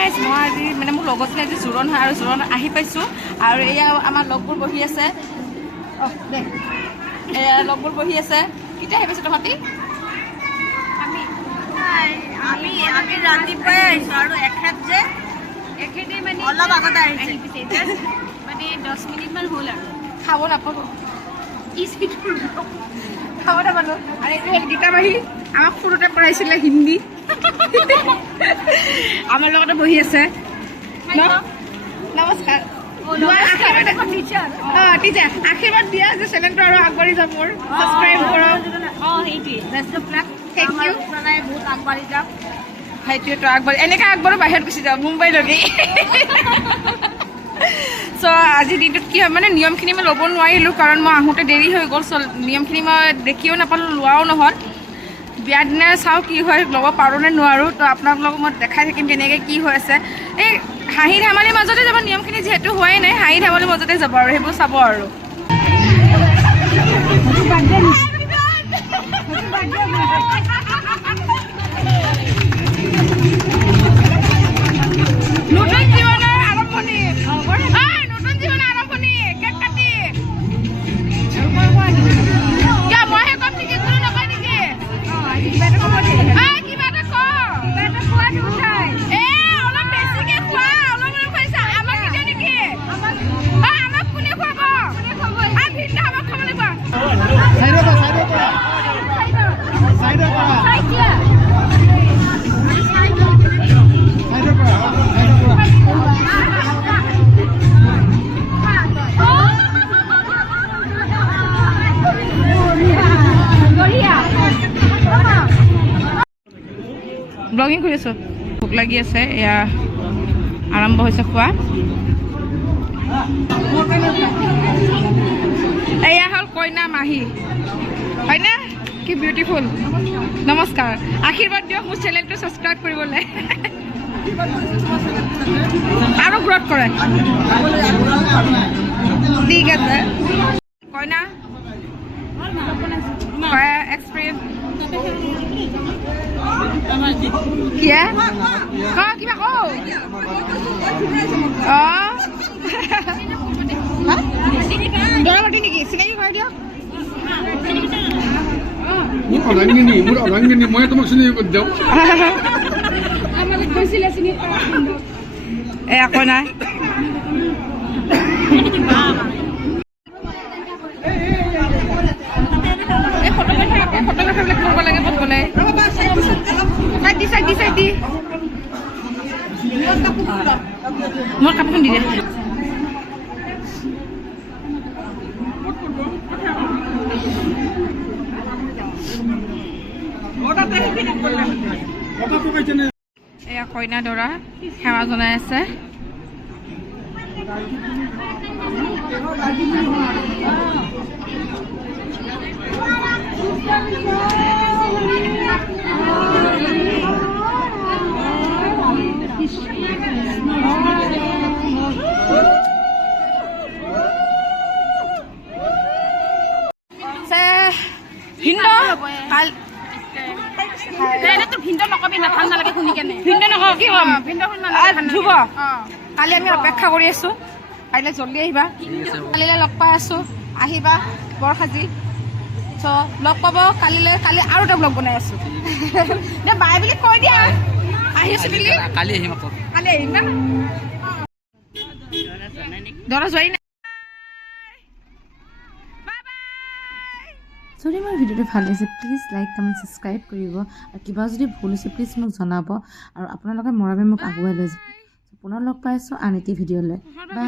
guys মই আজি মানে মোৰ লগত আজি জোৰণ হয় আৰু জোৰণ আহি পাইছোঁ আৰু এয়া আমাৰ লগবোৰ বহি আছে দে এয়া লগবোৰ বহি আছে কেতিয়া আহি পাইছোঁ তহঁতি আমি ৰাতিপুৱাই আহিছোঁ আৰু এখেতে মানে অলপ আগতে আহিছে মানে 10 মিনিটমান হ'ল আৰু খাব নাপালোঁ খাব নাপালোঁ আৰু এইটো গীতা বাঢ়ি আমাক সৰুতে পঢ়াইছিলে হিন্দী আমাৰ লগতে বহি আছে নমস্কাৰ টিচাৰ আশীৰ্বাদ দিয়া যে চেনেলটো আৰু আগবাঢ়ি যাম মোৰ ছাবস্ক্ৰাইব কৰক থেংক ইউ বহুত আগবাঢ়ি যাম সেইটোৱেতো আগবাঢ়ি এনেকৈ আগবাঢ়ো বাহিৰত গুচি যাওঁ মুম্বাইলৈকে চ' আজিৰ দিনটোত কি হয় মানে নিয়মখিনি মই ল'ব নোৱাৰিলোঁ কাৰণ মই আহোঁতে দেৰি হৈ গ'ল চ' নিয়মখিনি মই দেখিও নাপালোঁ লোৱাও নহ'ল বিয়াৰ দিনা চাওঁ কি হয় ল'ব পাৰোঁ নে নোৱাৰোঁ তো আপোনালোকক মই দেখাই থাকিম কেনেকৈ কি হৈ আছে এই হাঁহি ধেমালিৰ মাজতে যাব নিয়মখিনি যিহেতু হোৱাই নাই হাঁহি ধেমালিৰ মাজতে যাব আৰু সেইবোৰ চাব আৰু নতুন জীৱনৰ আৰম্ভণি নতুন জীৱনৰ আৰম্ভণি কেক কাটি কিয় মইহে কম নেকি কোনো নকয় নেকি কিবা এটা কব কিবা এটা খোৱা অলপ বেছিকে খোৱা অলপ খুৱাইছা আমাক নিদিয়ে নেকি আমাক কোনে খুৱাব ভিন্ন আমাক খাব লাগিব ব্লগিং কৰি আছোঁ ভোক লাগি আছে এয়া আৰম্ভ হৈছে খোৱা এয়া হ'ল কইনা মাহী হয়নে কি বিউটিফুল নমস্কাৰ আশীৰ্বাদ দিয়ক মোৰ চেনেলটো ছাবস্ক্ৰাইব কৰিবলৈ আৰু গ্ৰথ কৰে ঠিক আছে কইনা এক্সপিৰিয়েঞ্চ কিয়া কিবা কওঁ দৰা পাতি নেকি চিনাকি কৰি দিয়ক মোৰ অৰ্ধাংগিনী মই তোমাক চিনি কৰি দিওঁ এয়া কইনা ফটোগ্ৰাফীবিলাক কৰিব লাগে ক'ত গ'লে চাইড দি মোৰ কাপোৰখন দি দে এয়া কইনা দৰা সেৱা জনাই আছে কালি আমি অপেক্ষা কৰি আছো কাইলৈ জল্দি আহিবা কালিলৈ লগ পাই আছো আহিবা বৰসাজি চ' লগ পাব কালিলৈ কালি আৰু এটা ব্লগ বনাই আছো বাই বুলি কৈ দিয়া আহি আছো বুলি কালি আহিম না দৰা যোৱাই নাই যদি মোৰ ভিডিঅ'টো ভাল লাগিছে প্লিজ লাইক কমেণ্ট ছাবস্ক্ৰাইব কৰিব আৰু কিবা যদি ভুল হৈছে প্লিজ মোক জনাব আৰু আপোনালোকে মৰমে মোক আগুৱাই লৈ যাব পুনৰ লগ পাই আছোঁ আন এটি ভিডিঅ'লৈ বাই